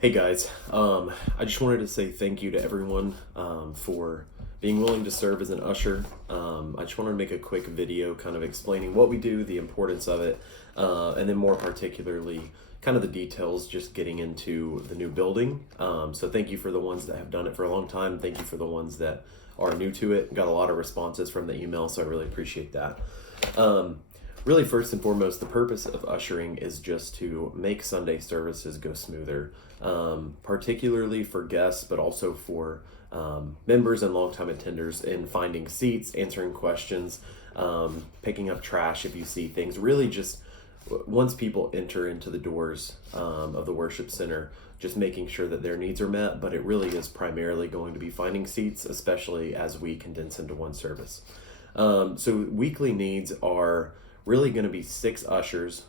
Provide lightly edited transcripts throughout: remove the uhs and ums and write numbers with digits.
Hey guys, I just wanted to say thank you to everyone for being willing to serve as an usher. I just wanted to make a quick video kind of explaining what we do, the importance of it, and then more particularly kind of the details, just getting into the new building. So thank you for the ones that have done it for a long time. Thank you for the ones that are new to it. Got a lot of responses from the email, so I really appreciate that. Really, first and foremost, the purpose of ushering is just to make Sunday services go smoother, particularly for guests, but also for members and longtime attenders in finding seats, answering questions, picking up trash if you see things. Really, just once people enter into the doors of the worship center, just making sure that their needs are met. But it really is primarily going to be finding seats, especially as we condense into one service. So weekly needs are really going to be 6 ushers.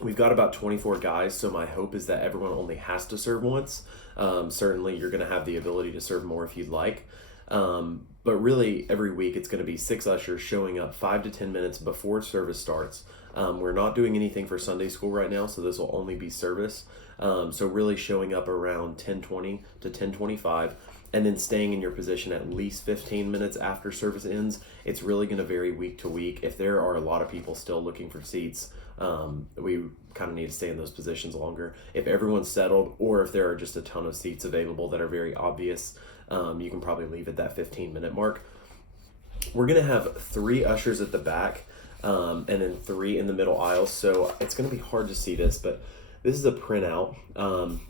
We've got about 24 guys, so my hope is that everyone only has to serve once. Certainly, you're going to have the ability to serve more if you'd like. But really, every week it's going to be 6 ushers showing up 5 to 10 minutes before service starts. We're not doing anything for Sunday school right now, so this will only be service. So really showing up around 10:20 to 10:25 and then staying in your position at least 15 minutes after service ends. It's really going to vary week to week. If there are a lot of people still looking for seats, we kind of need to stay in those positions longer. If everyone's settled, or if there are just a ton of seats available that are very obvious, you can probably leave at that 15-minute mark. We're going to have 3 ushers at the back, and then 3 in the middle aisle. So it's going to be hard to see this, but this is a printout.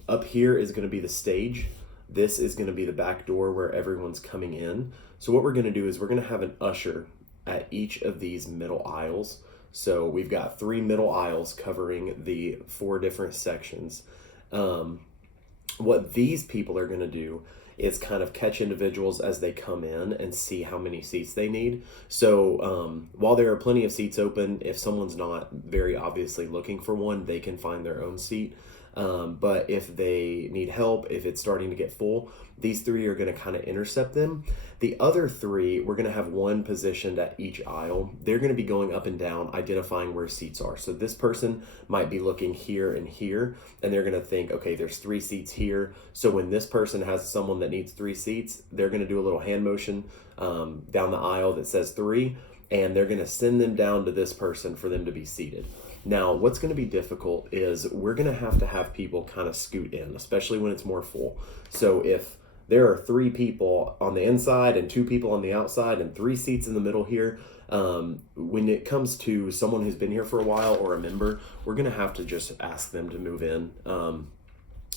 Up here is going to be the stage. This is going to be the back door where everyone's coming in. So what we're going to do is we're going to have an usher at each of these middle aisles. So we've got 3 middle aisles covering the 4 different sections. What these people are going to do is kind of catch individuals as they come in and see how many seats they need. So while there are plenty of seats open, if someone's not very obviously looking for one, they can find their own seat. But if they need help, if it's starting to get full, these 3 are going to kind of intercept them. The other 3, we're going to have one positioned at each aisle. They're going to be going up and down, identifying where seats are. So this person might be looking here and here, and they're going to think, okay, there's 3 seats here. So when this person has someone that needs 3 seats, they're going to do a little hand motion down the aisle that says 3, and they're going to send them down to this person for them to be seated. Now, what's going to be difficult is we're going to have people kind of scoot in, especially when it's more full. So if there are 3 people on the inside and 2 people on the outside and 3 seats in the middle here, when it comes to someone who's been here for a while or a member, we're going to have to just ask them to move in.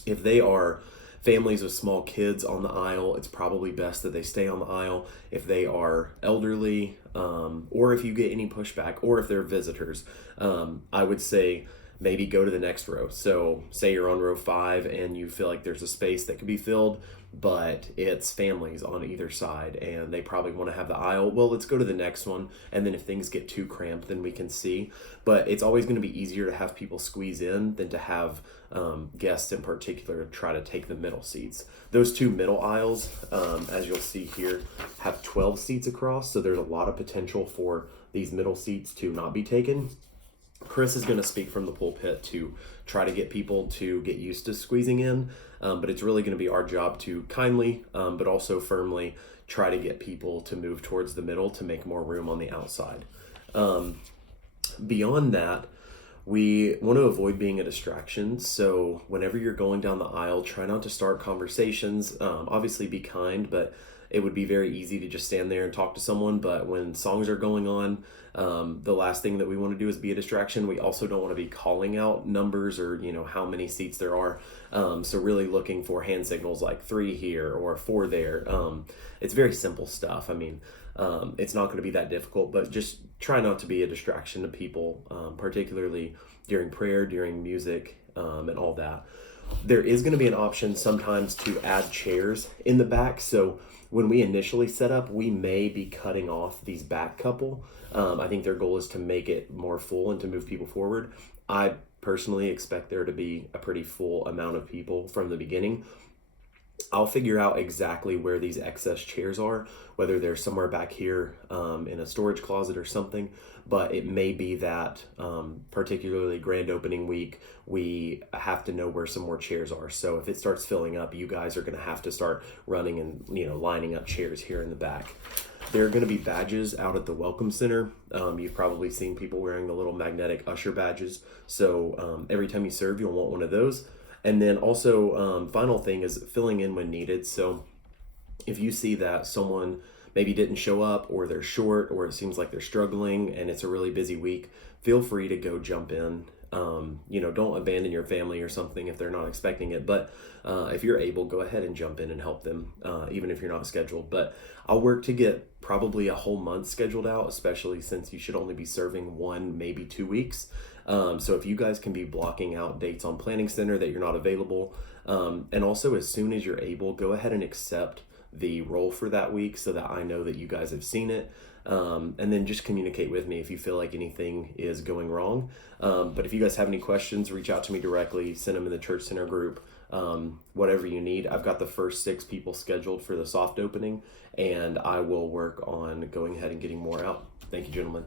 If they are families with small kids on the aisle, it's probably best that they stay on the aisle. If they are elderly, or if you get any pushback, or if they're visitors, I would say maybe go to the next row. So say you're on row 5 and you feel like there's a space that could be filled, but it's families on either side and they probably want to have the aisle. Well, let's go to the next one. And then if things get too cramped, then we can see. But it's always going to be easier to have people squeeze in than to have guests in particular try to take the middle seats. Those 2 middle aisles, as you'll see here, have 12 seats across. So there's a lot of potential for these middle seats to not be taken. Chris is going to speak from the pulpit to try to get people to get used to squeezing in, but it's really going to be our job to kindly, but also firmly try to get people to move towards the middle to make more room on the outside. Beyond that, we want to avoid being a distraction. So whenever you're going down the aisle, try not to start conversations. Obviously be kind, but it would be very easy to just stand there and talk to someone. But when songs are going on, the last thing that we want to do is be a distraction. We also don't want to be calling out numbers or, how many seats there are. So really looking for hand signals like 3 here or 4 there. It's very simple stuff. I mean, it's not going to be that difficult, but just try not to be a distraction to people, particularly during prayer, during music, and all that. There is going to be an option sometimes to add chairs in the back. So when we initially set up, we may be cutting off these back couple. I think their goal is to make it more full and to move people forward. I personally expect there to be a pretty full amount of people from the beginning. I'll figure out exactly where these excess chairs are, whether they're somewhere back here in a storage closet or something. But it may be that, particularly grand opening week, we have to know where some more chairs are. So if it starts filling up, you guys are going to have to start running and lining up chairs here in the back. There are going to be badges out at the Welcome Center. You've probably seen people wearing the little magnetic usher badges. So every time you serve, you'll want one of those. And then also, final thing is filling in when needed. So if you see that someone maybe didn't show up, or they're short, or it seems like they're struggling and it's a really busy week, feel free to go jump in. Don't abandon your family or something if they're not expecting it. But if you're able, go ahead and jump in and help them, even if you're not scheduled. But I'll work to get probably a whole month scheduled out, especially since you should only be serving 1, maybe 2 weeks. So if you guys can be blocking out dates on Planning Center that you're not available, and also as soon as you're able, go ahead and accept the role for that week so that I know that you guys have seen it. And then just communicate with me if you feel like anything is going wrong. But if you guys have any questions, reach out to me directly, send them in the Church Center group, whatever you need. I've got the first 6 people scheduled for the soft opening, and I will work on going ahead and getting more out. Thank you, gentlemen.